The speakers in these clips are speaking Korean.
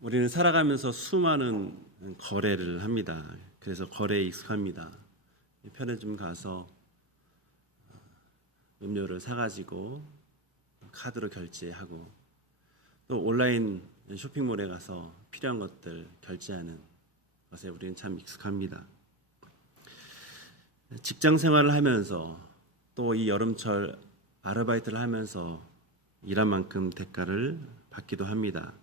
우리는 살아가면서 수많은 거래를 합니다. 그래서 거래에 익숙합니다. 편의점 가서 음료를 사가지고 카드로 결제하고, 또 온라인 쇼핑몰에 가서 필요한 것들 결제하는 것에 우리는 참 익숙합니다. 직장 생활을 하면서 또 이 여름철 아르바이트를 하면서 일한 만큼 대가를 받기도 합니다.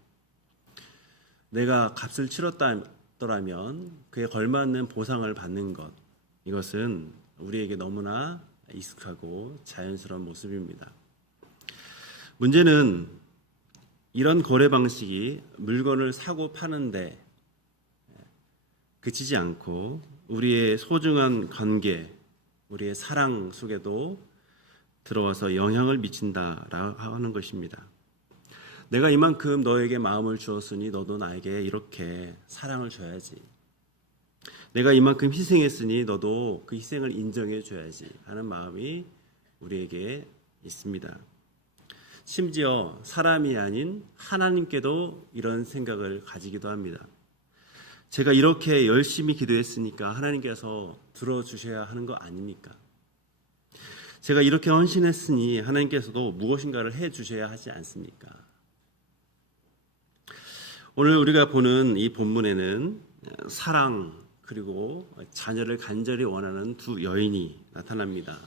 내가 값을 치렀더라면 그에 걸맞는 보상을 받는 것, 이것은 우리에게 너무나 익숙하고 자연스러운 모습입니다. 문제는 이런 거래 방식이 물건을 사고 파는데 그치지 않고 우리의 소중한 관계, 우리의 사랑 속에도 들어와서 영향을 미친다라고 하는 것입니다. 내가 이만큼 너에게 마음을 주었으니 너도 나에게 이렇게 사랑을 줘야지. 내가 이만큼 희생했으니 너도 그 희생을 인정해 줘야지 하는 마음이 우리에게 있습니다. 심지어 사람이 아닌 하나님께도 이런 생각을 가지기도 합니다. 제가 이렇게 열심히 기도했으니까 하나님께서 들어주셔야 하는 거 아닙니까? 제가 이렇게 헌신했으니 하나님께서도 무엇인가를 해주셔야 하지 않습니까? 오늘 우리가 보는 이 본문에는 사랑 그리고 자녀를 간절히 원하는 두 여인이 나타납니다.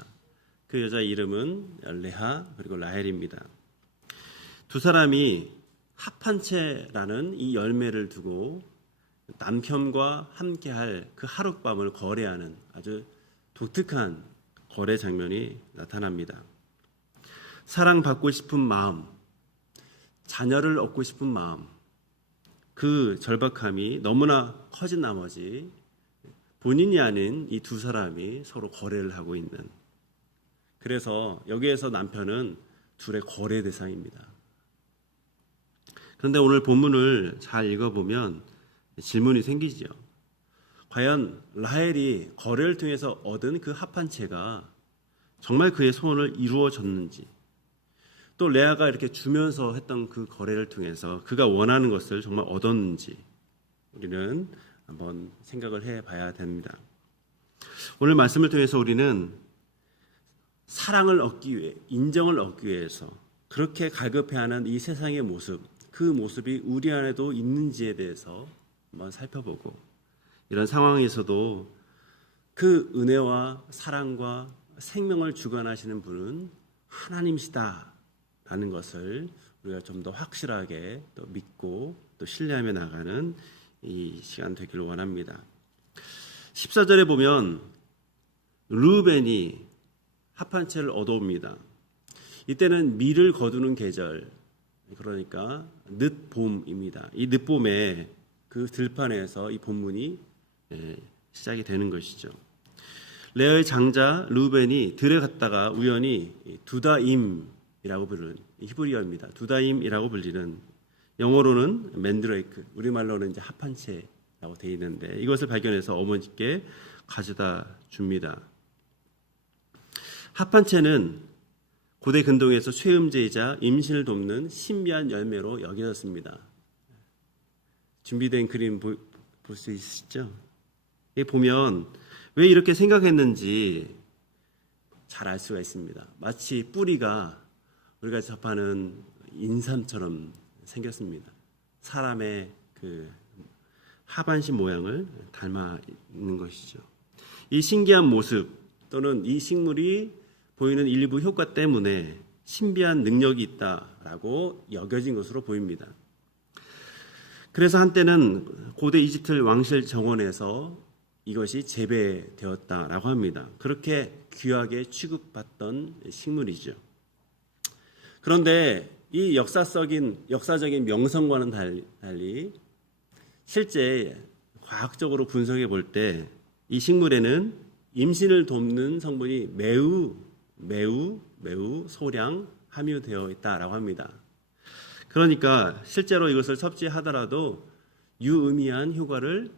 그 여자 이름은 레아 그리고 라헬입니다. 두 사람이 합한채라는 이 열매를 두고 남편과 함께할 그 하룻밤을 거래하는 아주 독특한 거래 장면이 나타납니다. 사랑받고 싶은 마음, 자녀를 얻고 싶은 마음, 그 절박함이 너무나 커진 나머지 본인이 아닌 이 두 사람이 서로 거래를 하고 있는, 그래서 여기에서 남편은 둘의 거래 대상입니다. 그런데 오늘 본문을 잘 읽어보면 질문이 생기지요. 과연 라헬이 거래를 통해서 얻은 그 합한채가 정말 그의 소원을 이루어졌는지, 또 레아가 이렇게 주면서 했던 그 거래를 통해서 그가 원하는 것을 정말 얻었는지 우리는 한번 생각을 해봐야 됩니다. 오늘 말씀을 통해서 우리는 사랑을 얻기 위해, 인정을 얻기 위해서 그렇게 갈급해하는 이 세상의 모습, 그 모습이 우리 안에도 있는지에 대해서 한번 살펴보고, 이런 상황에서도 그 은혜와 사랑과 생명을 주관하시는 분은 하나님이시다라는 것을 우리가 좀 더 확실하게 또 믿고 또 신뢰하며 나가는 이 시간 되기를 원합니다. 14절에 보면 르우벤이 합한채를 얻어옵니다. 이때는 밀을 거두는 계절, 그러니까 늦봄입니다. 이 늦봄에 그 들판에서 이 본문이 시작이 되는 것이죠. 레아의 장자 르우벤이 들에 갔다가 우연히 두다임이라고 부르는 히브리어입니다. 두다임이라고 불리는, 영어로는 맨드레이크, 우리말로는 이제 합한채라고 되어 있는데, 이것을 발견해서 어머니께 가져다 줍니다. 합한채는 고대 근동에서 쇠음제이자 임신을 돕는 신비한 열매로 여겨졌습니다. 준비된 그림 볼 수 있으시죠? 이 보면 왜 이렇게 생각했는지 잘 알 수가 있습니다. 마치 뿌리가 우리가 접하는 인삼처럼 생겼습니다. 사람의 그 하반신 모양을 닮아 있는 것이죠. 이 신기한 모습 또는 이 식물이 보이는 일부 효과 때문에 신비한 능력이 있다라고 여겨진 것으로 보입니다. 그래서 한때는 고대 이집트 왕실 정원에서 이것이 재배되었다라고 합니다. 그렇게 귀하게 취급받던 식물이죠. 그런데 이 역사적인 명성과는 달리 실제 과학적으로 분석해 볼 때 이 식물에는 임신을 돕는 성분이 매우 소량 함유되어 있다라고 합니다. 그러니까 실제로 이것을 섭취하더라도 유의미한 효과를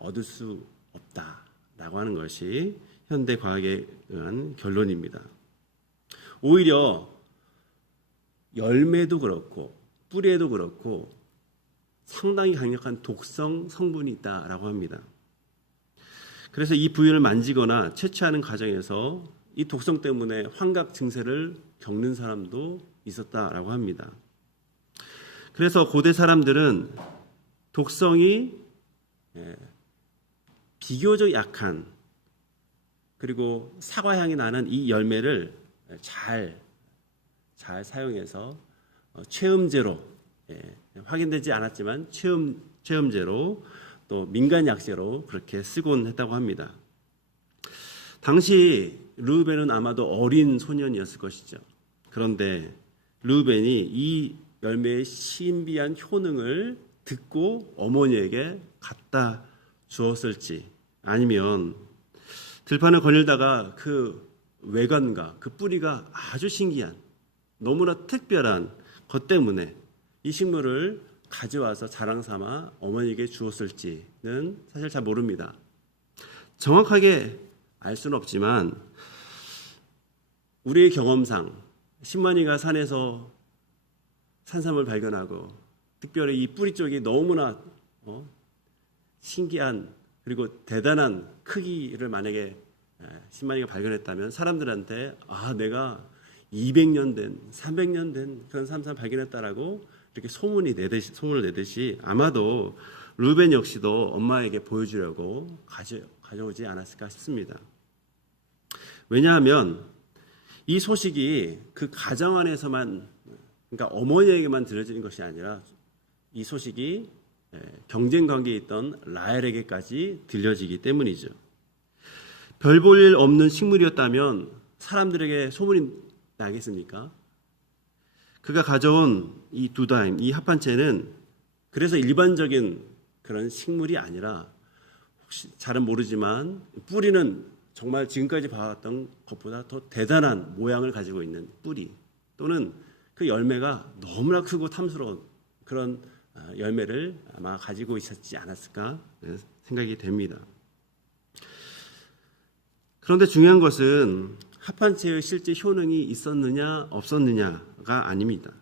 얻을 수 없다라고 하는 것이 현대 과학에 의한 결론입니다. 오히려 열매도 그렇고 뿌리에도 그렇고 상당히 강력한 독성 성분이 있다라고 합니다. 그래서 이 부위를 만지거나 채취하는 과정에서 이 독성 때문에 환각 증세를 겪는 사람도 있었다라고 합니다. 그래서 고대 사람들은 독성이 비교적 약한 그리고 사과향이 나는 이 열매를 잘 사용해서 체음제로 확인되지 않았지만 체음제로 또 민간약재로 그렇게 쓰곤 했다고 합니다. 당시 르우벤은 아마도 어린 소년이었을 것이죠. 그런데 르우벤이 이 열매의 신비한 효능을 듣고 어머니에게 갖다 주었을지 아니면 들판을 거닐다가 그 외관과 그 뿌리가 아주 신기한 너무나 특별한 것 때문에 이 식물을 가져와서 자랑 삼아 어머니에게 주었을지는 사실 잘 모릅니다. 정확하게 알 수는 없지만 우리의 경험상 신만이가 산에서 산삼을 발견하고 특별히 이 뿌리 쪽이 너무나 신기한 그리고 대단한 크기를 만약에 신만이가 발견했다면 사람들한테 내가 200년 된 300년 된 그런 산삼 발견했다라고 이렇게 소문을 내듯이 아마도 르우벤 역시도 엄마에게 보여주려고 가져오지 않았을까 싶습니다. 왜냐하면 이 소식이 그 가정 안에서만 그러니까 어머니에게만 들려지는 것이 아니라 이 소식이 경쟁 관계에 있던 라헬에게까지 들려지기 때문이죠. 별 볼 일 없는 식물이었다면 사람들에게 소문이 나겠습니까? 그가 가져온 이 두다임, 이 합판체는 그래서 일반적인 그런 식물이 아니라 혹시 잘은 모르지만 뿌리는 정말 지금까지 봐왔던 것보다 더 대단한 모양을 가지고 있는 뿌리 또는 그 열매가 너무나 크고 탐스러운 그런 열매를 아마 가지고 있었지 않았을까 생각이 됩니다. 그런데 중요한 것은 합판체의 실제 효능이 있었느냐 없었느냐가 아닙니다.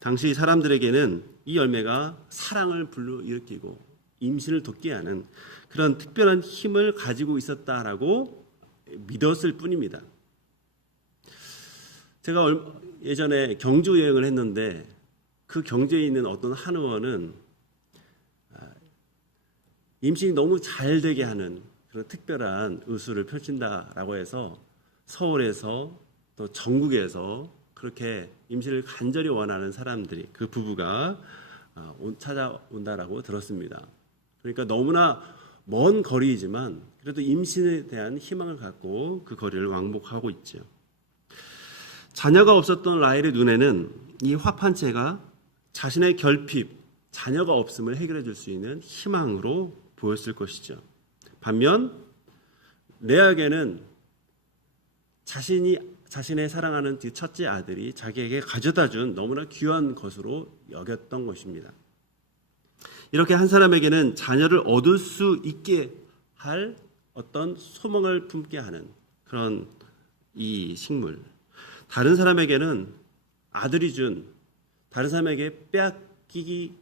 당시 사람들에게는 이 열매가 사랑을 불러일으키고 임신을 돕게 하는 그런 특별한 힘을 가지고 있었다라고 믿었을 뿐입니다. 제가 예전에 경주 여행을 했는데 그 경주에 있는 어떤 한의원은 임신이 너무 잘 되게 하는 그런 특별한 의술을 펼친다라고 해서 서울에서 또 전국에서 그렇게 임신을 간절히 원하는 사람들이 그 부부가 찾아온다라고 들었습니다. 그러니까 너무나 먼 거리이지만 그래도 임신에 대한 희망을 갖고 그 거리를 왕복하고 있죠. 자녀가 없었던 라헬의 눈에는 이 화판체가 자신의 결핍, 자녀가 없음을 해결해 줄 수 있는 희망으로 보였을 것이죠. 반면 레아에게는 자신의 사랑하는 첫째 아들이 자기에게 가져다 준 너무나 귀한 것으로 여겼던 것입니다. 이렇게 한 사람에게는 자녀를 얻을 수 있게 할 어떤 소망을 품게 하는 그런 이 식물. 다른 사람에게는 아들이 준 다른 사람에게 빼앗기기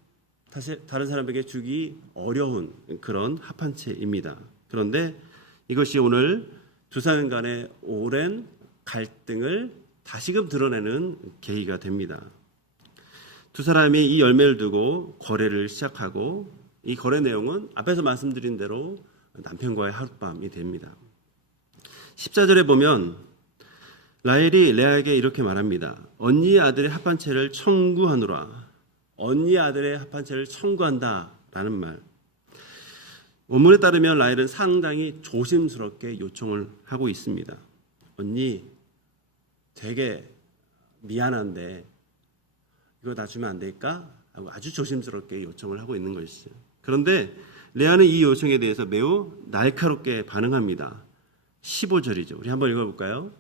다른 사람에게 주기 어려운 그런 합판체입니다. 그런데 이것이 오늘 두 사람 간의 오랜 갈등을 다시금 드러내는 계기가 됩니다. 두 사람이 이 열매를 두고 거래를 시작하고 이 거래 내용은 앞에서 말씀드린 대로 남편과의 하룻밤이 됩니다. 14절에 보면 라헬이 레아에게 이렇게 말합니다. 언니의 아들의 합판체를 청구하노라. 언니의 아들의 합판체를 청구한다라는 말. 원문에 따르면 라헬은 상당히 조심스럽게 요청을 하고 있습니다. 언니, 되게 미안한데 이거 나 주면 안 될까? 하고 아주 조심스럽게 요청을 하고 있는 것이죠. 그런데 레아는 이 요청에 대해서 매우 날카롭게 반응합니다. 15절이죠. 우리 한번 읽어볼까요?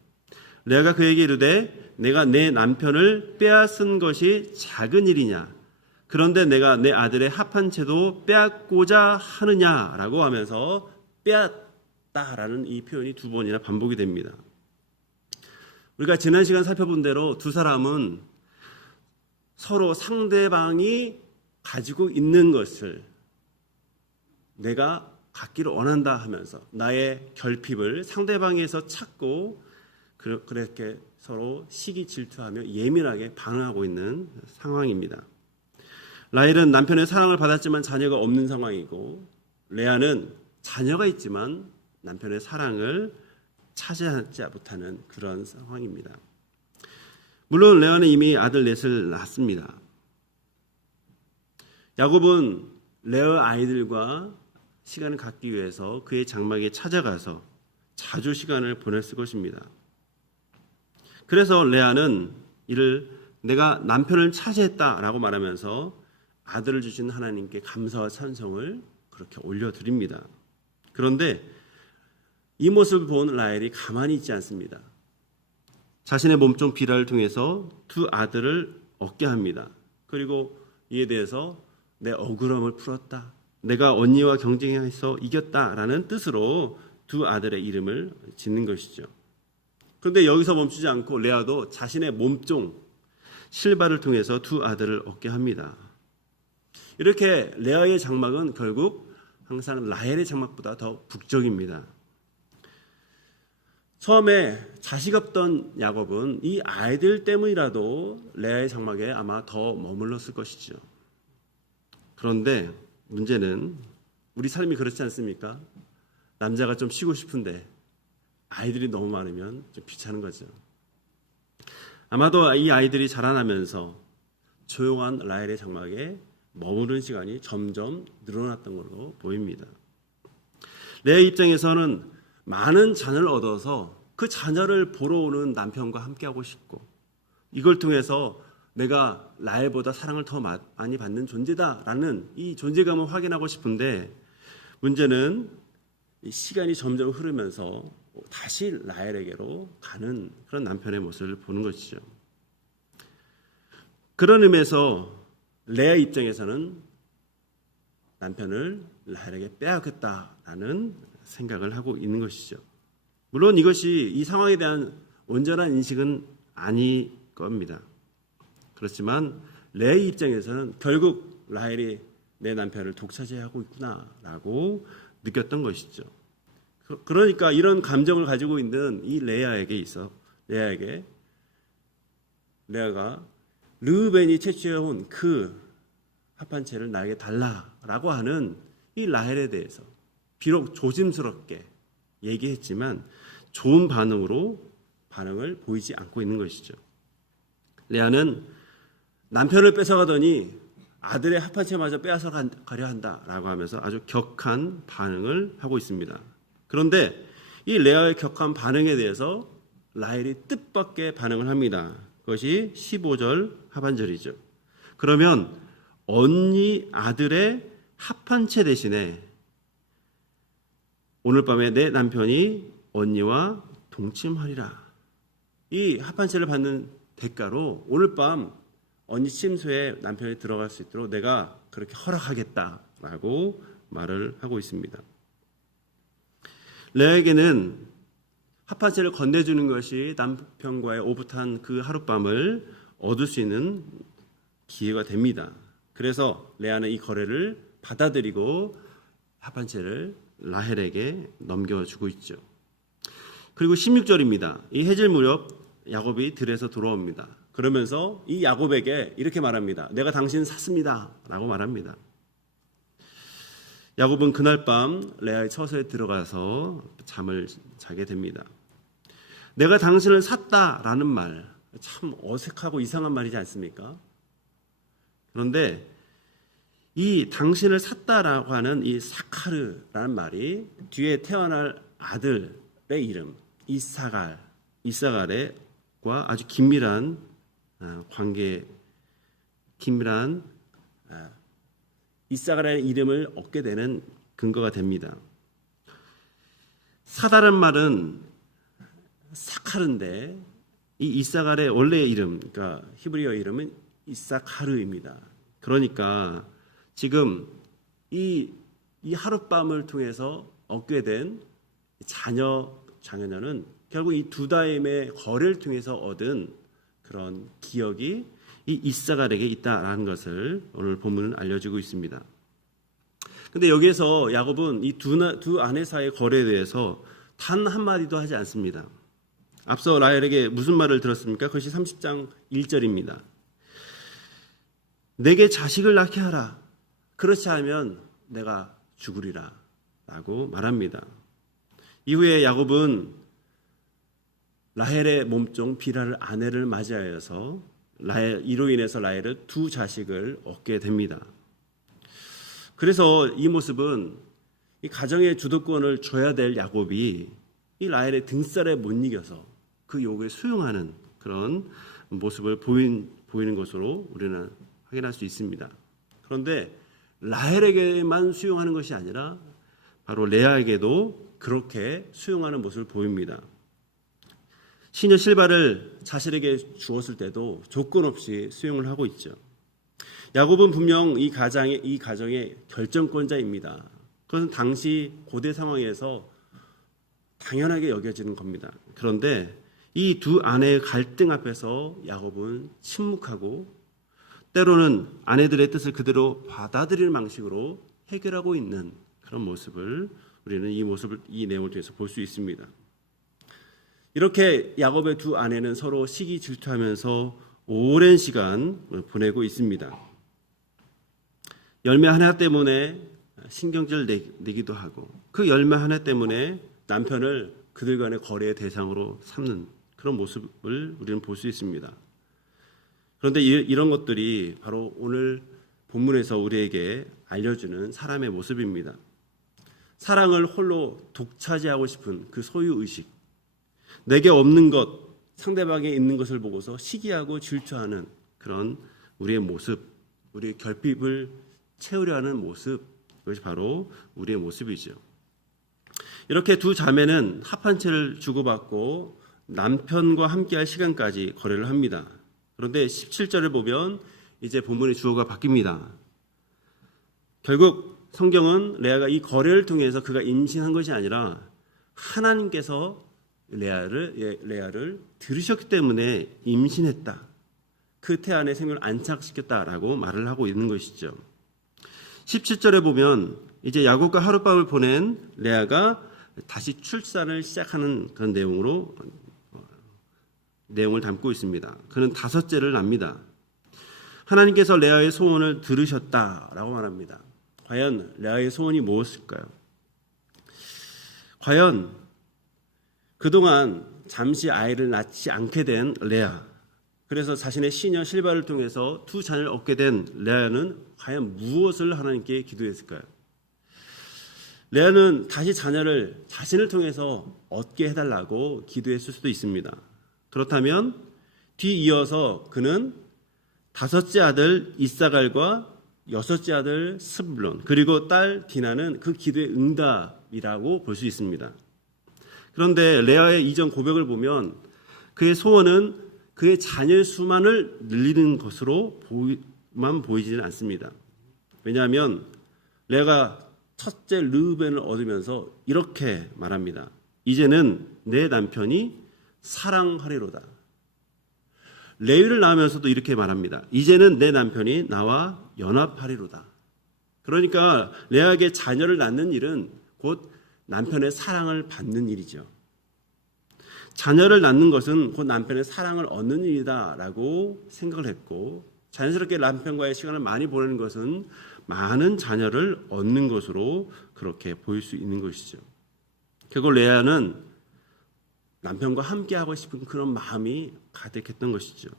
레아가 그에게 이르되 내가 내 남편을 빼앗은 것이 작은 일이냐? 그런데 내가 내 아들의 합판체도 빼앗고자 하느냐라고 하면서 빼앗다라는 이 표현이 두 번이나 반복이 됩니다. 우리가 지난 시간 살펴본 대로 두 사람은 서로 상대방이 가지고 있는 것을 내가 갖기를 원한다 하면서 나의 결핍을 상대방에서 찾고 그렇게 서로 시기 질투하며 예민하게 반응하고 있는 상황입니다. 라헬은 남편의 사랑을 받았지만 자녀가 없는 상황이고, 레아는 자녀가 있지만 남편의 사랑을 차지하지 못하는 그런 상황입니다. 물론 레아는 이미 아들 넷을 낳았습니다. 야곱은 레아 아이들과 시간을 갖기 위해서 그의 장막에 찾아가서 자주 시간을 보냈을 것입니다. 그래서 레아는 이를 내가 남편을 차지했다라고 말하면서 아들을 주신 하나님께 감사와 찬송을 그렇게 올려드립니다. 그런데 이 모습을 본 라헬이 가만히 있지 않습니다. 자신의 몸종 비라를 통해서 두 아들을 얻게 합니다. 그리고 이에 대해서 내 억울함을 풀었다, 내가 언니와 경쟁해서 이겼다라는 뜻으로 두 아들의 이름을 짓는 것이죠. 그런데 여기서 멈추지 않고 레아도 자신의 몸종 실바를 통해서 두 아들을 얻게 합니다. 이렇게 레아의 장막은 결국 항상 라헬의 장막보다 더 북적입니다. 처음에 자식 없던 야곱은 이 아이들 때문이라도 레아의 장막에 아마 더 머물렀을 것이죠. 그런데 문제는 우리 삶이 그렇지 않습니까? 남자가 좀 쉬고 싶은데 아이들이 너무 많으면 좀 귀찮은 거죠. 아마도 이 아이들이 자라나면서 조용한 라헬의 장막에 머무르는 시간이 점점 늘어났던 걸로 보입니다. 레아 입장에서는 많은 자녀를 얻어서 그 자녀를 보러 오는 남편과 함께하고 싶고, 이걸 통해서 내가 라헬보다 사랑을 더 많이 받는 존재다라는 이 존재감을 확인하고 싶은데, 문제는 이 시간이 점점 흐르면서 다시 라헬에게로 가는 그런 남편의 모습을 보는 것이죠. 그런 의미에서 레아 입장에서는 남편을 라헬에게 빼앗겼다라는 생각을 하고 있는 것이죠. 물론 이것이 이 상황에 대한 온전한 인식은 아닐 겁니다. 그렇지만 레아 입장에서는 결국 라헬이 내 남편을 독차지하고 있구나라고 느꼈던 것이죠. 그러니까 이런 감정을 가지고 있는 이 레아에게 레아가 르우벤이 채취해온 그 합한 채를 나에게 달라라고 하는 이 라헬에 대해서 비록 조심스럽게 얘기했지만 좋은 반응을 보이지 않고 있는 것이죠. 레아는 남편을 뺏어가더니 아들의 합한 채마저 빼앗아 가려 한다라고 하면서 아주 격한 반응을 하고 있습니다. 그런데 이 레아의 격한 반응에 대해서 라헬이 뜻밖의 반응을 합니다. 그것이 15절 하반절이죠. 그러면 언니 아들의 합한 채 대신에 오늘 밤에 내 남편이 언니와 동침하리라. 이 합한 채를 받는 대가로 오늘 밤 언니 침소에 남편이 들어갈 수 있도록 내가 그렇게 허락하겠다라고 말을 하고 있습니다. 레아에게는 합한 채를 건네주는 것이 남편과의 오붓한 그 하룻밤을 얻을 수 있는 기회가 됩니다. 그래서 레아는 이 거래를 받아들이고 합한 채를 라헬에게 넘겨주고 있죠. 그리고 16절입니다. 이 해질 무렵 야곱이 들에서 돌아옵니다. 그러면서 이 야곱에게 이렇게 말합니다. 내가 당신 샀습니다 라고 말합니다. 야곱은 그날 밤 레아의 처소에 들어가서 잠을 자게 됩니다. 내가 당신을 샀다라는 말, 참 어색하고 이상한 말이지 않습니까? 그런데 이 당신을 샀다라고 하는 이 사카르라는 말이 뒤에 태어날 아들의 이름 이사갈과 아주 긴밀한 관계, 긴밀한 이사갈의 이름을 얻게 되는 근거가 됩니다. 사다란 말은 사카르인데 이 이사갈의 원래의 이름, 그러니까 히브리어 이름은 이사카르입니다. 그러니까 지금 이 하룻밤을 통해서 얻게 된 자녀는 결국 이 두 다임의 거래를 통해서 얻은 그런 기억이 이 이사갈에게 있다라는 것을 오늘 본문은 알려주고 있습니다. 근데 여기에서 야곱은 이 두 아내 사이의 거래에 대해서 단 한마디도 하지 않습니다. 앞서 라헬에게 무슨 말을 들었습니까? 그것이 30장 1절입니다. 내게 자식을 낳게 하라. 그렇지 않으면 내가 죽으리라 라고 말합니다. 이후에 야곱은 라헬의 몸종 비라를 아내를 맞이하여서 이로 인해서 라헬은 두 자식을 얻게 됩니다. 그래서 이 모습은 이 가정의 주도권을 줘야 될 야곱이 이 라헬의 등살에 못 이겨서 그 요구에 수용하는 그런 모습을 보이는 것으로 우리는 확인할 수 있습니다. 그런데 라헬에게만 수용하는 것이 아니라 바로 레아에게도 그렇게 수용하는 모습을 보입니다. 시녀 실바를 자신에게 주었을 때도 조건 없이 수용을 하고 있죠. 야곱은 분명 이 가정의 결정권자입니다. 그것은 당시 고대 상황에서 당연하게 여겨지는 겁니다. 그런데 이 두 아내의 갈등 앞에서 야곱은 침묵하고 때로는 아내들의 뜻을 그대로 받아들이는 방식으로 해결하고 있는 그런 모습을 우리는 이 내용을 통해서 볼 수 있습니다. 이렇게 야곱의 두 아내는 서로 시기 질투하면서 오랜 시간 보내고 있습니다. 열매 하나 때문에 신경질 내기도 하고 그 열매 하나 때문에 남편을 그들 간의 거래의 대상으로 삼는 그런 모습을 우리는 볼 수 있습니다. 그런데 이런 것들이 바로 오늘 본문에서 우리에게 알려주는 사람의 모습입니다. 사랑을 홀로 독차지하고 싶은 그 소유의식, 내게 없는 것, 상대방에 있는 것을 보고서 시기하고 질투하는 그런 우리의 모습, 우리의 결핍을 채우려 하는 모습, 그것이 바로 우리의 모습이죠. 이렇게 두 자매는 합한 채를 주고받고 남편과 함께할 시간까지 거래를 합니다. 그런데 17절을 보면 이제 본문의 주어가 바뀝니다. 결국 성경은 레아가 이 거래를 통해서 그가 임신한 것이 아니라 하나님께서 레아를 들으셨기 때문에 임신했다. 그 태 안에 생명을 안착시켰다라고 말을 하고 있는 것이죠. 17절에 보면 이제 야곱과 하룻밤을 보낸 레아가 다시 출산을 시작하는 그런 내용을 담고 있습니다. 그는 다섯째를 납니다. 하나님께서 레아의 소원을 들으셨다라고 말합니다. 과연 레아의 소원이 무엇일까요? 과연 그동안 잠시 아이를 낳지 않게 된 레아, 그래서 자신의 시녀 실바를 통해서 두 자녀를 얻게 된 레아는 과연 무엇을 하나님께 기도했을까요? 레아는 다시 자녀를 자신을 통해서 얻게 해달라고 기도했을 수도 있습니다. 그렇다면 뒤이어서 그는 다섯째 아들 이사갈과 여섯째 아들 스불론 그리고 딸 디나는 그 기도의 응답이라고 볼 수 있습니다. 그런데 레아의 이전 고백을 보면 그의 소원은 그의 자녀의 수만을 늘리는 것으로만 보이지는 않습니다. 왜냐하면 레아가 첫째 르우벤을 얻으면서 이렇게 말합니다. 이제는 내 남편이 사랑하리로다. 레위를 낳으면서도 이렇게 말합니다. 이제는 내 남편이 나와 연합하리로다. 그러니까 레아에게 자녀를 낳는 일은 곧 남편의 사랑을 받는 일이죠. 자녀를 낳는 것은 곧 남편의 사랑을 얻는 일이다라고 생각을 했고 자연스럽게 남편과의 시간을 많이 보내는 것은 많은 자녀를 얻는 것으로 그렇게 보일 수 있는 것이죠. 결국 레아는 남편과 함께하고 싶은 그런 마음이 가득했던 것이죠.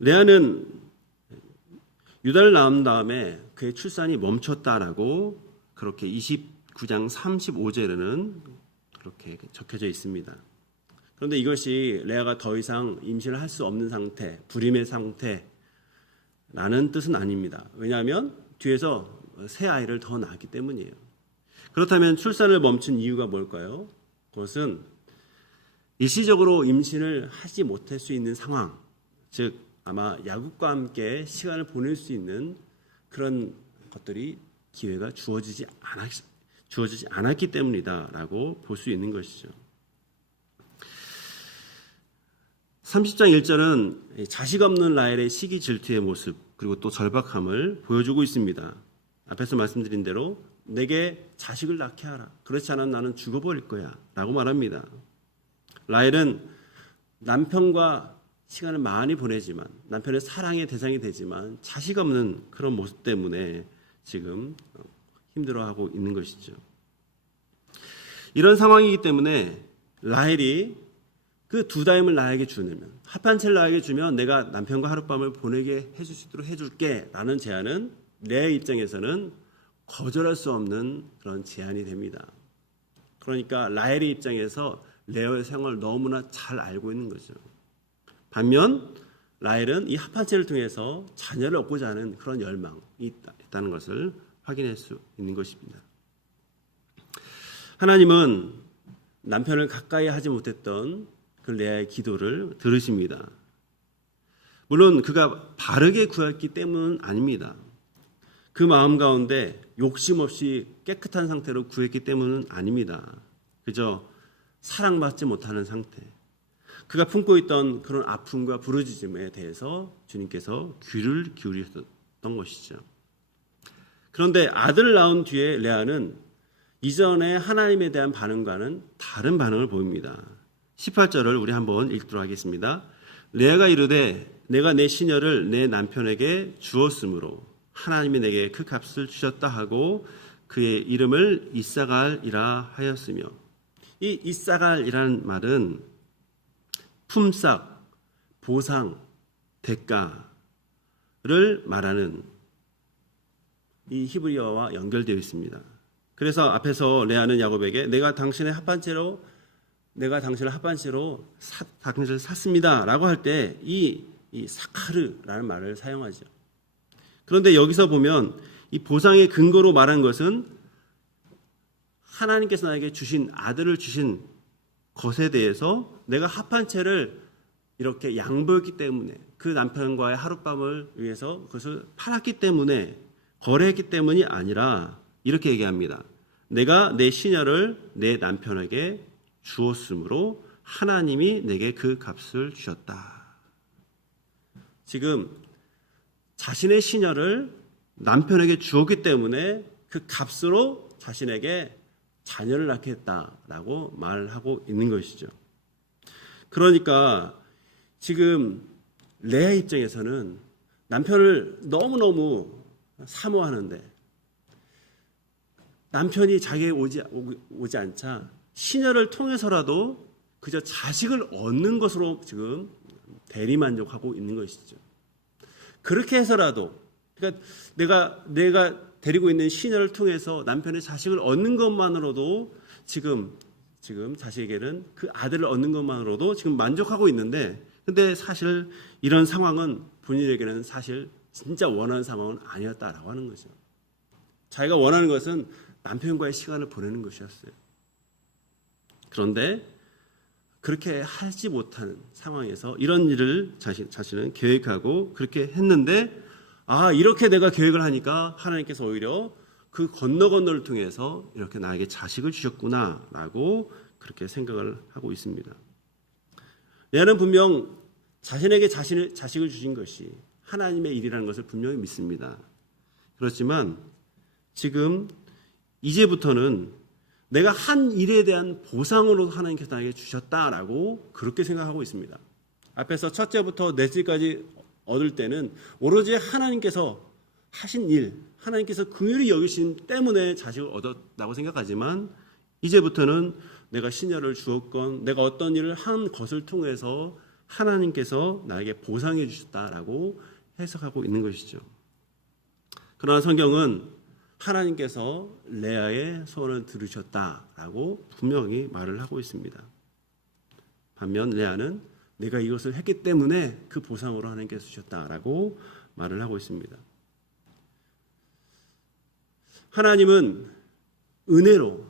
레아는 유다를 낳은 다음에 그의 출산이 멈췄다라고 그렇게 29장 35절에는 그렇게 적혀져 있습니다. 그런데 이것이 레아가 더 이상 임신을 할 수 없는 상태, 불임의 상태라는 뜻은 아닙니다. 왜냐하면 뒤에서 새 아이를 더 낳았기 때문이에요. 그렇다면 출산을 멈춘 이유가 뭘까요? 그것은 일시적으로 임신을 하지 못할 수 있는 상황, 즉 아마 야곱과 함께 시간을 보낼 수 있는 그런 것들이 기회가 주어지지 않았기 때문이다라고 볼 수 있는 것이죠. 30장 1절은 자식 없는 라헬의 시기 질투의 모습 그리고 또 절박함을 보여주고 있습니다. 앞에서 말씀드린 대로 내게 자식을 낳게 하라. 그렇지 않으면 나는 죽어버릴 거야 라고 말합니다. 라헬은 남편과 시간을 많이 보내지만 남편의 사랑의 대상이 되지만 자식 없는 그런 모습 때문에 지금 힘들어하고 있는 것이죠. 이런 상황이기 때문에 라헬이 그 두 다임을 나에게 주면 합한채를 나에게 주면 내가 남편과 하룻밤을 보내게 해줄 수 있도록 해줄게 라는 제안은 내 입장에서는 거절할 수 없는 그런 제안이 됩니다. 그러니까 라헬의 입장에서 레아의 생활을 너무나 잘 알고 있는 거죠. 반면 라헬은 이 합한채를 통해서 자녀를 얻고자 하는 그런 열망이 있다는 것을 확인할 수 있는 것입니다. 하나님은 남편을 가까이 하지 못했던 그 레아의 기도를 들으십니다. 물론 그가 바르게 구했기 때문은 아닙니다. 그 마음 가운데 욕심 없이 깨끗한 상태로 구했기 때문은 아닙니다. 그저 사랑받지 못하는 상태. 그가 품고 있던 그런 아픔과 부르짖음에 대해서 주님께서 귀를 기울이셨던 것이죠. 그런데 아들을 낳은 뒤에 레아는 이전에 하나님에 대한 반응과는 다른 반응을 보입니다. 18절을 우리 한번 읽도록 하겠습니다. 레아가 이르되 내가 내 시녀를 내 남편에게 주었으므로 하나님이 내게 그 값을 주셨다 하고 그의 이름을 이사갈이라 하였으며, 이 이사갈이라는 말은 품삯, 보상, 대가를 말하는 이 히브리어와 연결되어 있습니다. 그래서 앞에서 레아는 야곱에게 내가 당신을 합한채로 당신을 샀습니다 라고 할 때 이 사카르라는 말을 사용하죠. 그런데 여기서 보면 이 보상의 근거로 말한 것은 하나님께서 나에게 주신 아들을 주신 것에 대해서 내가 합한채를 이렇게 양보했기 때문에 그 남편과의 하룻밤을 위해서 그것을 팔았기 때문에 거래했기 때문이 아니라 이렇게 얘기합니다. 내가 내 시녀를 내 남편에게 주었으므로 하나님이 내게 그 값을 주셨다. 지금 자신의 시녀를 남편에게 주었기 때문에 그 값으로 자신에게 자녀를 낳게 했다라고 말하고 있는 것이죠. 그러니까 지금 레아 입장에서는 남편을 너무너무 사모하는데 남편이 자기에게 오지 않자 시녀를 통해서라도 그저 자식을 얻는 것으로 지금 대리만족하고 있는 것이죠. 그렇게 해서라도 그러니까 내가 데리고 있는 시녀를 통해서 남편의 자식을 얻는 것만으로도 지금 자식에게는 그 아들을 얻는 것만으로도 지금 만족하고 있는데, 근데 사실 이런 상황은 본인에게는 사실 진짜 원하는 상황은 아니었다라고 하는 거죠. 자기가 원하는 것은 남편과의 시간을 보내는 것이었어요. 그런데 그렇게 하지 못하는 상황에서 이런 일을 자신은 계획하고 그렇게 했는데, 이렇게 내가 계획을 하니까 하나님께서 오히려 그 건너를 통해서 이렇게 나에게 자식을 주셨구나라고 그렇게 생각을 하고 있습니다. 레아는 분명 자신에게 자식을 주신 것이 하나님의 일이라는 것을 분명히 믿습니다. 그렇지만 지금 이제부터는 내가 한 일에 대한 보상으로 하나님께서 나에게 주셨다라고 그렇게 생각하고 있습니다. 앞에서 첫째부터 넷째까지 얻을 때는 오로지 하나님께서 하신 일, 하나님께서 긍휼히 여기신 때문에 자식을 얻었다고 생각하지만 이제부터는 내가 시녀를 주었건 내가 어떤 일을 한 것을 통해서 하나님께서 나에게 보상해 주셨다라고 해석하고 있는 것이죠. 그러나 성경은 하나님께서 레아의 소원을 들으셨다라고 분명히 말을 하고 있습니다. 반면 레아는 내가 이것을 했기 때문에 그 보상으로 하나님께서 주셨다라고 말을 하고 있습니다. 하나님은 은혜로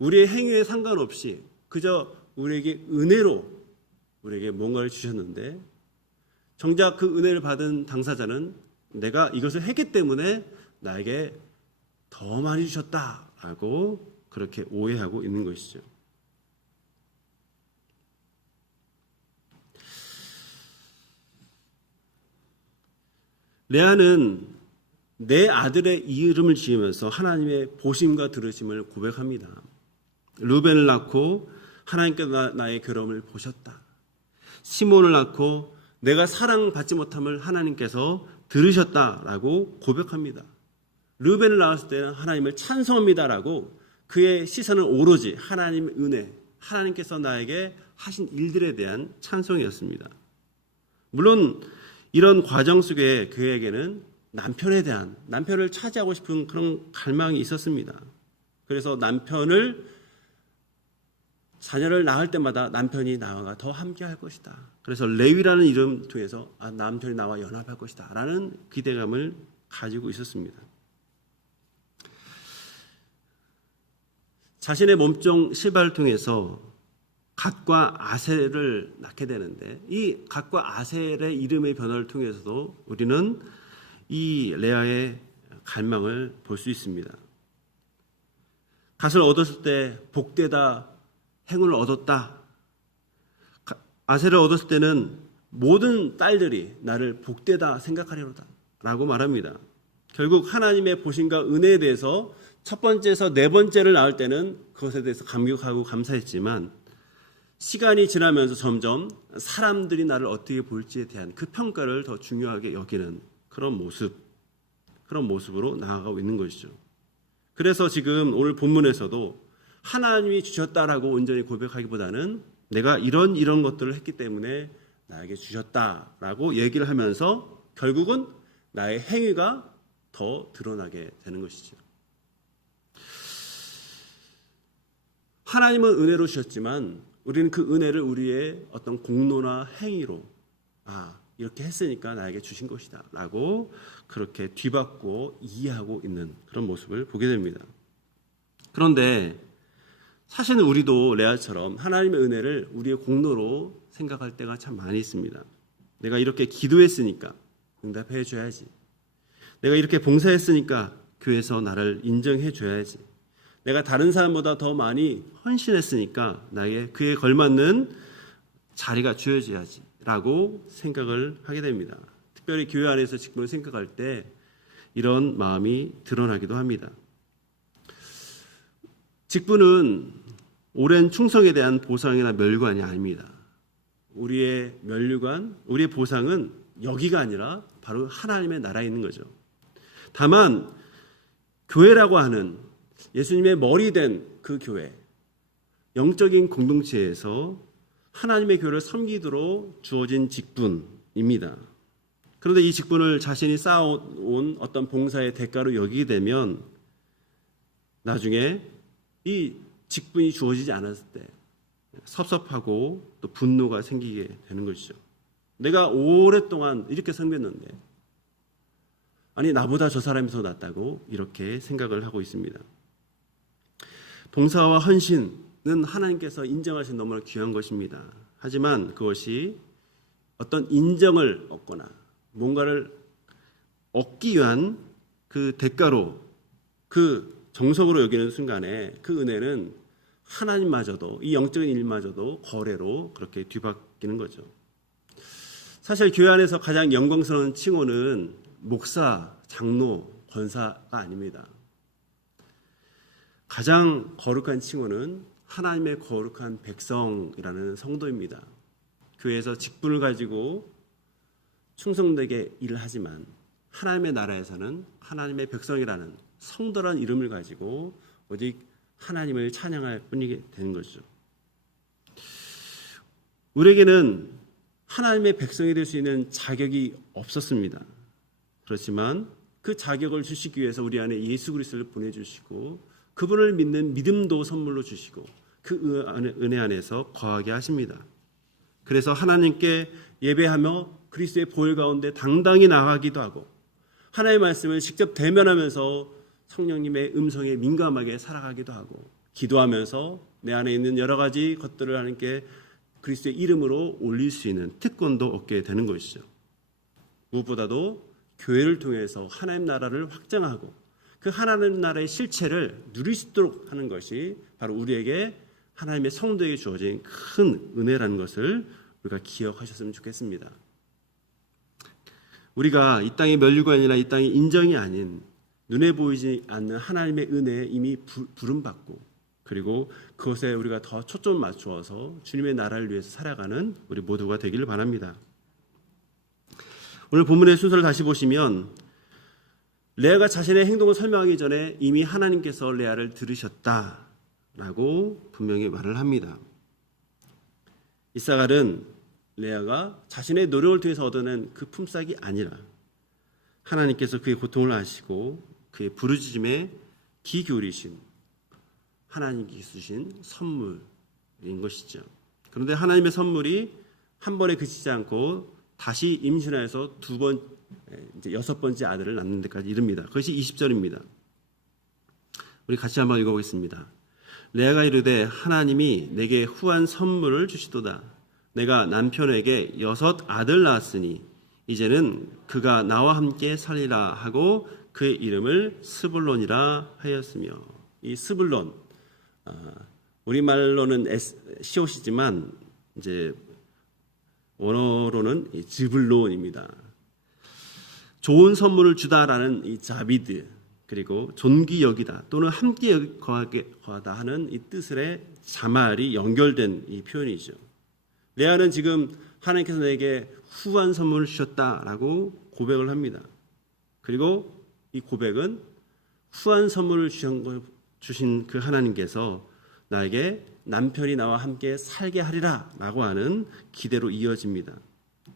우리의 행위에 상관없이 그저 우리에게 은혜로 우리에게 뭔가를 주셨는데, 정작 그 은혜를 받은 당사자는 내가 이것을 했기 때문에 나에게 더 많이 주셨다라고 그렇게 오해하고 있는 것이죠. 레아는 내 아들의 이름을 지으면서 하나님의 보심과 들으심을 고백합니다. 루벤을 낳고 하나님께서 나의 괴로움을 보셨다. 시몬을 낳고 내가 사랑받지 못함을 하나님께서 들으셨다라고 고백합니다. 루벤을 낳았을 때는 하나님을 찬송합니다라고 그의 시선은 오로지 하나님의 은혜, 하나님께서 나에게 하신 일들에 대한 찬송이었습니다. 물론 이런 과정 속에 그에게는 남편을 차지하고 싶은 그런 갈망이 있었습니다. 그래서 자녀를 낳을 때마다 남편이 나와 더 함께할 것이다. 그래서 레위라는 이름 통해서 남편이 나와 연합할 것이다 라는 기대감을 가지고 있었습니다. 자신의 몸종 실바를 통해서 갓과 아셀을 낳게 되는데 이 갓과 아셀의 이름의 변화를 통해서도 우리는 이 레아의 갈망을 볼 수 있습니다. 갓을 얻었을 때 복되다, 행운을 얻었다. 아셀을 얻었을 때는 모든 딸들이 나를 복되다 생각하리로다 라고 말합니다. 결국 하나님의 보신과 은혜에 대해서 첫 번째에서 네 번째를 낳을 때는 그것에 대해서 감격하고 감사했지만 시간이 지나면서 점점 사람들이 나를 어떻게 볼지에 대한 그 평가를 더 중요하게 여기는 그런 모습으로 나아가고 있는 것이죠. 그래서 지금 오늘 본문에서도 하나님이 주셨다라고 온전히 고백하기보다는 내가 이런 것들을 했기 때문에 나에게 주셨다라고 얘기를 하면서 결국은 나의 행위가 더 드러나게 되는 것이죠. 하나님은 은혜로 주셨지만 우리는 그 은혜를 우리의 어떤 공로나 행위로 이렇게 했으니까 나에게 주신 것이다 라고 그렇게 뒤바꾸어 이해하고 있는 그런 모습을 보게 됩니다. 그런데 사실은 우리도 레아처럼 하나님의 은혜를 우리의 공로로 생각할 때가 참 많이 있습니다. 내가 이렇게 기도했으니까 응답해 줘야지. 내가 이렇게 봉사했으니까 교회에서 나를 인정해 줘야지. 내가 다른 사람보다 더 많이 헌신했으니까 나에게 그에 걸맞는 자리가 주어져야지 라고 생각을 하게 됩니다. 특별히 교회 안에서 직분을 생각할 때 이런 마음이 드러나기도 합니다. 직분은 오랜 충성에 대한 보상이나 멸관이 아닙니다. 우리의 멸류관, 우리의 보상은 여기가 아니라 바로 하나님의 나라에 있는 거죠. 다만 교회라고 하는 예수님의 머리 된 그 교회, 영적인 공동체에서 하나님의 교회를 섬기도록 주어진 직분입니다. 그런데 이 직분을 자신이 쌓아온 어떤 봉사의 대가로 여기게 되면 나중에 이 직분이 주어지지 않았을 때 섭섭하고 또 분노가 생기게 되는 것이죠. 내가 오랫동안 이렇게 섬겼는데 나보다 저 사람이 더 낫다고 이렇게 생각을 하고 있습니다. 봉사와 헌신은 하나님께서 인정하신 너무나 귀한 것입니다. 하지만 그것이 어떤 인정을 얻거나 뭔가를 얻기 위한 그 대가로 그 정석으로 여기는 순간에 그 은혜는 하나님마저도 이 영적인 일마저도 거래로 그렇게 뒤바뀌는 거죠. 사실 교회 안에서 가장 영광스러운 칭호는 목사, 장로, 권사가 아닙니다. 가장 거룩한 칭호는 하나님의 거룩한 백성이라는 성도입니다. 교회에서 직분을 가지고 충성되게 일을 하지만 하나님의 나라에서는 하나님의 백성이라는 성도란 이름을 가지고 오직 하나님을 찬양할 뿐이게 되는 것이죠. 우리에게는 하나님의 백성이 될 수 있는 자격이 없었습니다. 그렇지만 그 자격을 주시기 위해서 우리 안에 예수 그리스도를 보내주시고 그분을 믿는 믿음도 선물로 주시고 그 은혜 안에서 거하게 하십니다. 그래서 하나님께 예배하며 그리스도의 보혈 가운데 당당히 나아가기도 하고 하나님의 말씀을 직접 대면하면서 성령님의 음성에 민감하게 살아가기도 하고 기도하면서 내 안에 있는 여러 가지 것들을 하나님께 그리스도의 이름으로 올릴 수 있는 특권도 얻게 되는 것이죠. 무엇보다도 교회를 통해서 하나님 나라를 확장하고 그 하나님 나라의 실체를 누릴 수 있도록 하는 것이 바로 우리에게 하나님의 성도에게 주어진 큰 은혜라는 것을 우리가 기억하셨으면 좋겠습니다. 우리가 이 땅의 멸류가 아니라 이 땅의 인정이 아닌 눈에 보이지 않는 하나님의 은혜에 이미 부름받고 그리고 그것에 우리가 더 초점을 맞추어서 주님의 나라를 위해서 살아가는 우리 모두가 되기를 바랍니다. 오늘 본문의 순서를 다시 보시면 레아가 자신의 행동을 설명하기 전에 이미 하나님께서 레아를 들으셨다라고 분명히 말을 합니다. 이사갈은 레아가 자신의 노력을 통해서 얻어낸 그 품삯이 아니라 하나님께서 그의 고통을 아시고 그의 부르짖음에 귀 기울이신 하나님께서 주신 선물인 것이죠. 그런데 하나님의 선물이 한 번에 그치지 않고 다시 임신하여서 이제 6번째 아들을 낳는 데까지 이릅니다. 그것이 20절입니다. 우리 같이 한번 읽어보겠습니다. 레아가 이르되 하나님이 내게 후한 선물을 주시도다. 내가 남편에게 6 아들 낳았으니 이제는 그가 나와 함께 살리라 하고 그의 이름을 스불론이라 하였으며, 이 스불론 우리말로는 시옷이지만 이제 원어로는 지블론입니다. 좋은 선물을 주다라는 이 자비드, 그리고 존귀 여기다 또는 함께 거하다 하는 이 뜻의 자말이 연결된 이 표현이죠. 레아는 지금 하나님께서 내게 후한 선물을 주셨다라고 고백을 합니다. 그리고 이 고백은 후한 선물을 주신 그 하나님께서 나에게 남편이 나와 함께 살게 하리라 라고 하는 기대로 이어집니다.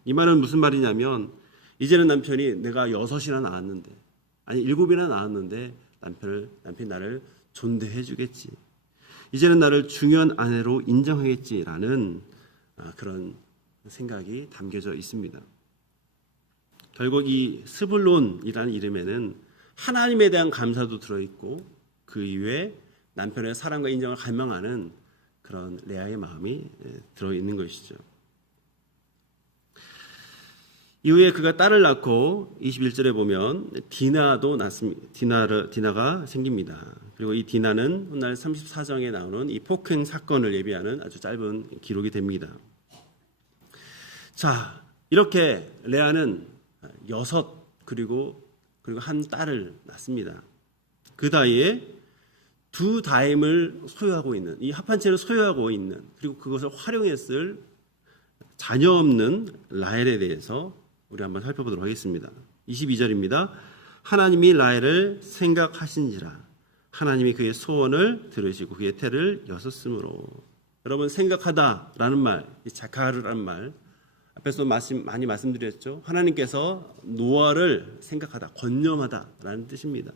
이 말은 무슨 말이냐면 이제는 남편이 내가 6이나 낳았는데, 아니 7이나 낳았는데 남편이 나를 존대해 주겠지. 이제는 나를 중요한 아내로 인정하겠지라는 그런 생각이 담겨져 있습니다. 결국 이 스불론이라는 이름에는 하나님에 대한 감사도 들어있고 그 이후에 남편의 사랑과 인정을 갈망하는 그런 레아의 마음이 들어있는 것이죠. 이후에 그가 딸을 낳고 21절에 보면 디나도 낳습니다. 디나가 생깁니다. 그리고 이 디나는 훗날 34장에 나오는 이 폭행 사건을 예비하는 아주 짧은 기록이 됩니다. 자, 이렇게 레아는 6 그리고 한 딸을 낳습니다. 그 나이에 2 다임을 소유하고 있는, 이 합한체를 소유하고 있는, 그리고 그것을 활용했을 자녀 없는 라헬에 대해서 우리 한번 살펴보도록 하겠습니다. 22절입니다. 하나님이 라헬을 생각하신지라 하나님이 그의 소원을 들으시고 그의 태를 여셨으므로. 여러분, 생각하다라는 말, 이 자카르라는 말 앞에서 많이 말씀드렸죠. 하나님께서 노아를 생각하다, 권념하다라는 뜻입니다.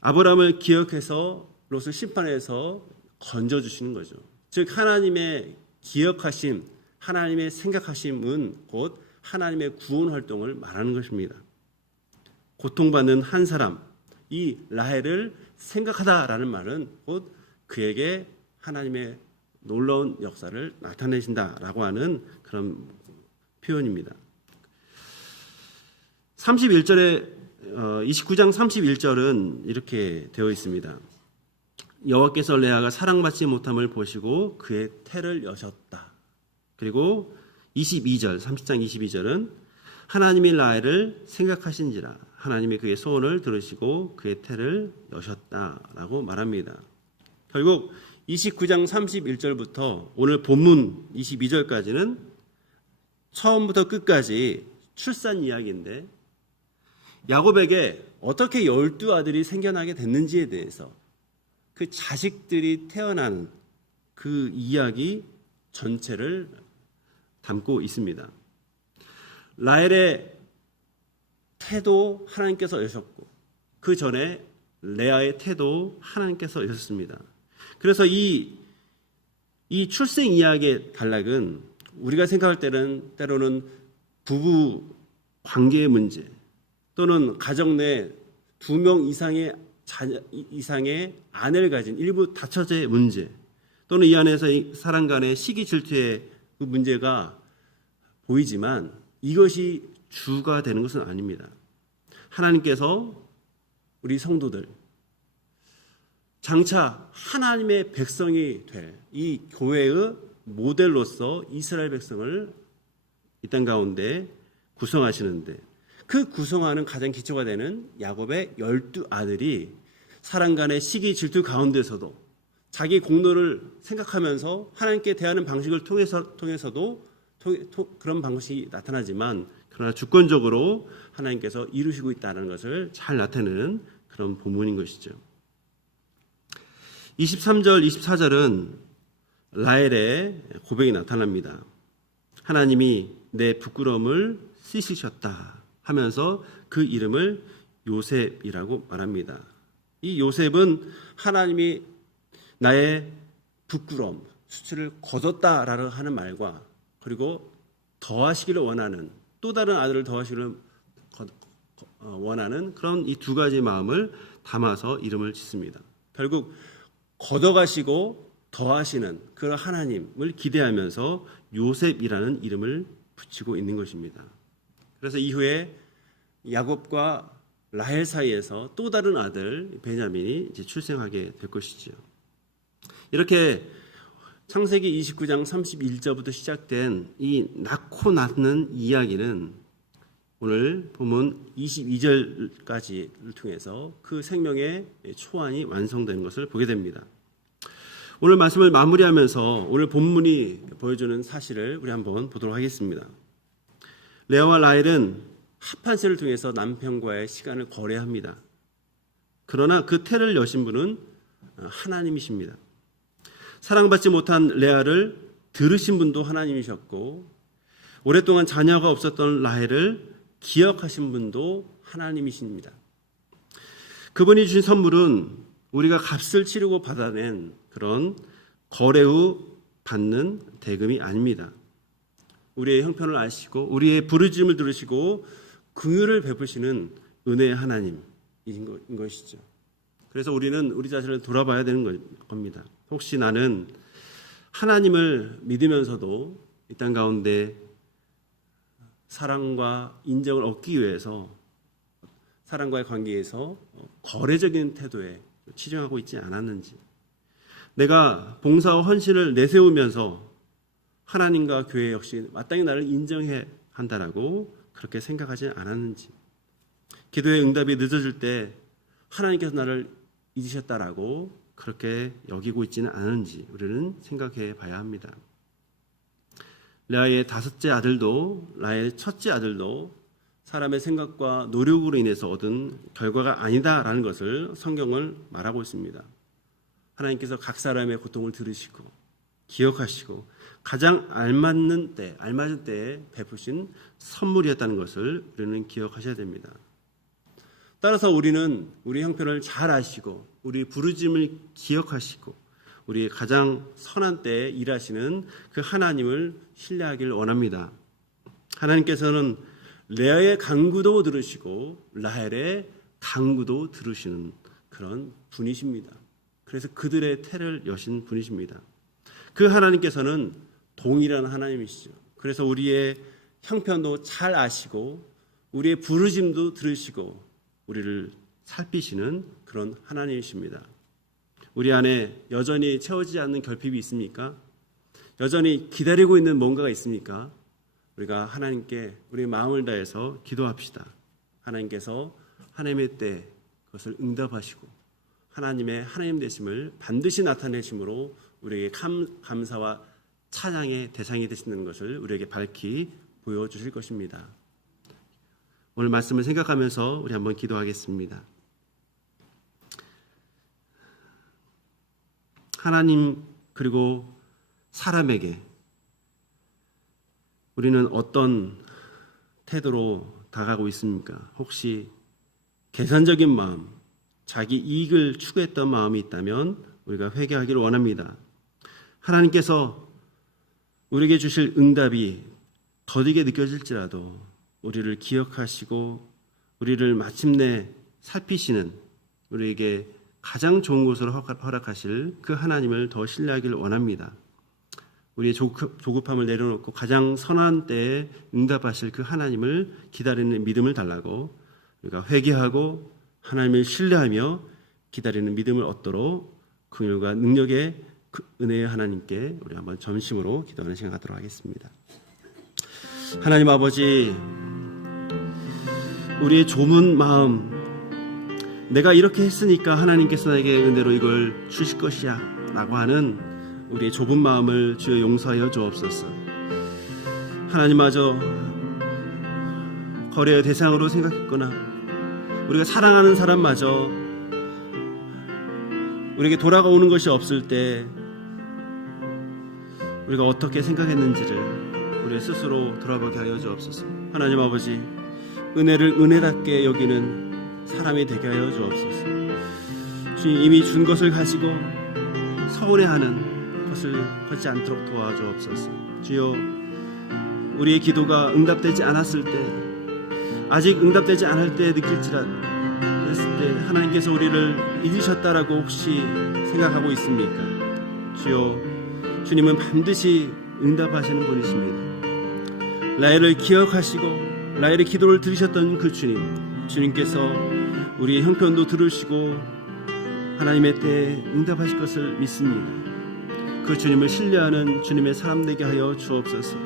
아브라함을 기억해서 롯을 심판해서 건져주시는 거죠. 즉 하나님의 기억하심, 하나님의 생각하심은 곧 하나님의 구원 활동을 말하는 것입니다. 고통받는 한 사람, 이 라헬을 생각하다라는 말은 곧 그에게 하나님의 놀라운 역사를 나타내신다라고 하는 그런 표현입니다. 29장 31절은 이렇게 되어 있습니다. 여호와께서 레아가 사랑받지 못함을 보시고 그의 태를 여셨다. 그리고 30장 22절은 하나님이 라헬을 생각하신지라 하나님이 그의 소원을 들으시고 그의 태를 여셨다라고 말합니다. 결국 29장 31절부터 오늘 본문 22절까지는 처음부터 끝까지 출산 이야기인데 야곱에게 어떻게 12아들이 생겨나게 됐는지에 대해서 그 자식들이 태어난 그 이야기 전체를 담고 있습니다. 라헬의 태도 하나님께서 여셨고 그 전에 레아의 태도 하나님께서 여셨습니다. 그래서 이 출생 이야기의 단락은 우리가 생각할 때로는 부부 관계의 문제 또는 가정 내 2명 이상의 아내를 가진 일부 다처제의 문제 또는 이 안에서 사람 간의 시기 질투의 그 문제가 보이지만 이것이 주가 되는 것은 아닙니다. 하나님께서 우리 성도들 장차 하나님의 백성이 될 이 교회의 모델로서 이스라엘 백성을 이 땅 가운데 구성하시는데 그 구성하는 가장 기초가 되는 야곱의 12아들이 사람 간의 시기 질투 가운데서도 자기 공로를 생각하면서 하나님께 대하는 방식을 통해서도 그런 방식이 나타나지만 그러나 주권적으로 하나님께서 이루시고 있다는 것을 잘 나타내는 그런 본문인 것이죠. 23절, 24절은 라헬의 고백이 나타납니다. 하나님이 내 부끄러움을 씻으셨다 하면서 그 이름을 요셉이라고 말합니다. 이 요셉은 하나님이 나의 부끄러움, 수치를 거뒀다라고 하는 말과 그리고 더하시기를 원하는 또 다른 아들을 더하시기를 원하는 그런 이 두 가지 마음을 담아서 이름을 짓습니다. 결국 걷어가시고 더하시는 그 하나님을 기대하면서 요셉이라는 이름을 붙이고 있는 것입니다. 그래서 이후에 야곱과 라헬 사이에서 또 다른 아들 베냐민이 이제 출생하게 될 것이죠. 이렇게 창세기 29장 31절부터 시작된 이 낳고 낳는 이야기는 오늘 본문 22절까지를 통해서 그 생명의 초안이 완성되는 것을 보게 됩니다. 오늘 말씀을 마무리하면서 오늘 본문이 보여주는 사실을 우리 한번 보도록 하겠습니다. 레아와 라헬은 합판세를 통해서 남편과의 시간을 거래합니다. 그러나 그 태를 여신 분은 하나님이십니다. 사랑받지 못한 레아를 들으신 분도 하나님이셨고 오랫동안 자녀가 없었던 라헬을 기억하신 분도 하나님이십니다. 그분이 주신 선물은 우리가 값을 치르고 받아낸 그런 거래 후 받는 대금이 아닙니다. 우리의 형편을 아시고 우리의 부르짖음을 들으시고 긍휼을 베푸시는 은혜의 하나님인 것이죠. 그래서 우리는 우리 자신을 돌아봐야 되는 겁니다. 혹시 나는 하나님을 믿으면서도 이 땅 가운데 사랑과 인정을 얻기 위해서 사랑과의 관계에서 거래적인 태도에 치중하고 있지 않았는지, 내가 봉사와 헌신을 내세우면서 하나님과 교회 역시 마땅히 나를 인정해야 한다라고 그렇게 생각하지 않았는지, 기도의 응답이 늦어질 때 하나님께서 나를 잊으셨다라고 그렇게 여기고 있지는 않은지 우리는 생각해 봐야 합니다. 레아의 다섯째 아들도 라헬의 첫째 아들도 사람의 생각과 노력으로 인해서 얻은 결과가 아니다라는 것을 성경을 말하고 있습니다. 하나님께서 각 사람의 고통을 들으시고 기억하시고 가장 알맞은 때에 베푸신 선물이었다는 것을 우리는 기억하셔야 됩니다. 따라서 우리는 우리 형편을 잘 아시고 우리 부르짐을 기억하시고 우리 가장 선한 때에 일하시는 그 하나님을 신뢰하기를 원합니다. 하나님께서는 레아의 간구도 들으시고 라헬의 간구도 들으시는 그런 분이십니다. 그래서 그들의 태를 여신 분이십니다. 그 하나님께서는 동일한 하나님이시죠. 그래서 우리의 형편도 잘 아시고 우리의 부르짐도 들으시고 우리를 살피시는 그런 하나님이십니다. 우리 안에 여전히 채워지지 않는 결핍이 있습니까? 여전히 기다리고 있는 뭔가가 있습니까? 우리가 하나님께 우리의 마음을 다해서 기도합시다. 하나님께서 하나님의 때 그것을 응답하시고 하나님의 하나님 되심을 반드시 나타내심으로 우리에게 감사와 찬양의 대상이 되시는 것을 우리에게 밝히 보여주실 것입니다. 오늘 말씀을 생각하면서 우리 한번 기도하겠습니다. 하나님 그리고 사람에게 우리는 어떤 태도로 다가가고 있습니까? 혹시 계산적인 마음, 자기 이익을 추구했던 마음이 있다면 우리가 회개하기를 원합니다. 하나님께서 우리에게 주실 응답이 더디게 느껴질지라도 우리를 기억하시고 우리를 마침내 살피시는 우리에게 가장 좋은 곳으로 허락하실 그 하나님을 더 신뢰하기를 원합니다. 우리의 조급함을 내려놓고 가장 선한 때에 응답하실 그 하나님을 기다리는 믿음을 달라고 우리가 회개하고 하나님을 신뢰하며 기다리는 믿음을 얻도록 긍휼과 능력의 은혜의 하나님께 우리 한번 점심으로 기도하는 시간 갖도록 하겠습니다. 하나님 아버지, 우리의 좁은 마음, 내가 이렇게 했으니까 하나님께서 나에게 은혜로 이걸 주실 것이야 라고 하는 우리의 좁은 마음을 주여 용서하여 주옵소서. 하나님마저 거래의 대상으로 생각했거나 우리가 사랑하는 사람마저 우리에게 돌아오는 것이 없을 때 우리가 어떻게 생각했는지를 우리 스스로 돌아보게 하여 주옵소서. 하나님 아버지, 은혜를 은혜답게 여기는 사람이 되게 하여 주옵소서. 주님, 이미 준 것을 가지고 서운해하는 것을 하지 않도록 도와주옵소서. 주여, 우리의 기도가 응답되지 않았을 때, 아직 응답되지 않을 때 느낄지라도 그랬을 때 하나님께서 우리를 잊으셨다라고 혹시 생각하고 있습니까? 주여, 주님은 반드시 응답하시는 분이십니다. 라헬을 기억하시고 라헬의 기도를 들으셨던 그 주님께서 우리의 형편도 들으시고 하나님의 때에 응답하실 것을 믿습니다. 그 주님을 신뢰하는 주님의 사람 되게 하여 주옵소서.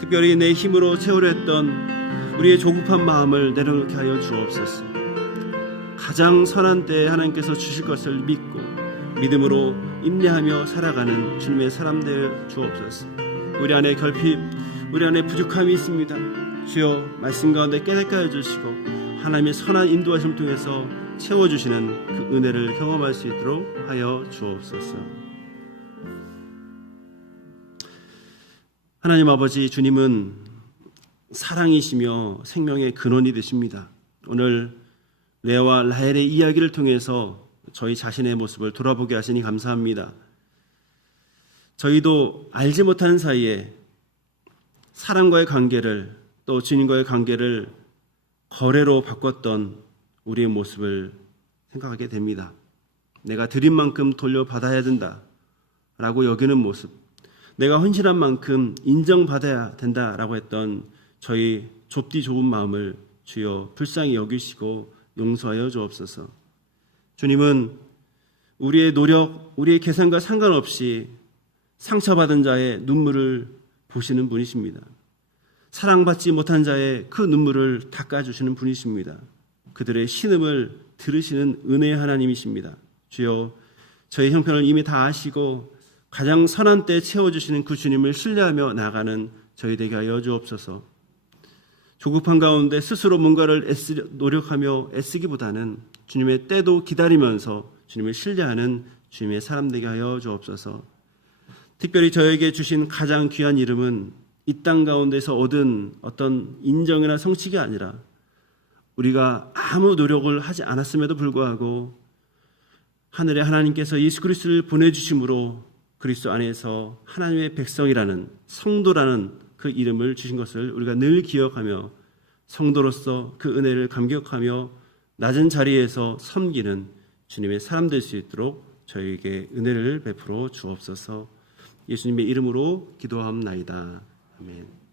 특별히 내 힘으로 채우려 했던 우리의 조급한 마음을 내려놓게 하여 주옵소서. 가장 선한 때에 하나님께서 주실 것을 믿고 믿음으로 인내하며 살아가는 주님의 사람 되어 주옵소서. 우리 안에 결핍, 우리 안에 부족함이 있습니다. 주여, 말씀 가운데 깨닫게 하여 주시고 하나님의 선한 인도하심을 통해서 채워주시는 그 은혜를 경험할 수 있도록 하여 주옵소서. 하나님 아버지, 주님은 사랑이시며 생명의 근원이 되십니다. 오늘 레아와 라헬의 이야기를 통해서 저희 자신의 모습을 돌아보게 하시니 감사합니다. 저희도 알지 못하는 사이에 사람과의 관계를, 또 주님과의 관계를 거래로 바꿨던 우리의 모습을 생각하게 됩니다. 내가 드린 만큼 돌려받아야 된다라고 여기는 모습, 내가 헌신한 만큼 인정받아야 된다라고 했던 저희 좁디 좁은 마음을 주여 불쌍히 여기시고 용서하여 주옵소서. 주님은 우리의 노력, 우리의 계산과 상관없이 상처받은 자의 눈물을 보시는 분이십니다. 사랑받지 못한 자의 그 눈물을 닦아주시는 분이십니다. 그들의 신음을 들으시는 은혜의 하나님이십니다. 주여, 저희 형편을 이미 다 아시고 가장 선한 때 채워주시는 그 주님을 신뢰하며 나가는 저희 되게 하여 주옵소서. 조급한 가운데 스스로 뭔가를 노력하며 애쓰기보다는 주님의 때도 기다리면서 주님을 신뢰하는 주님의 사람 되게 하여 주옵소서. 특별히 저에게 주신 가장 귀한 이름은 이 땅 가운데서 얻은 어떤 인정이나 성취가 아니라 우리가 아무 노력을 하지 않았음에도 불구하고 하늘의 하나님께서 예수 그리스도를 보내주심으로 그리스도 안에서 하나님의 백성이라는, 성도라는 그 이름을 주신 것을 우리가 늘 기억하며 성도로서 그 은혜를 감격하며 낮은 자리에서 섬기는 주님의 사람 될 수 있도록 저희에게 은혜를 베풀어 주옵소서. 예수님의 이름으로 기도하옵나이다. 아멘.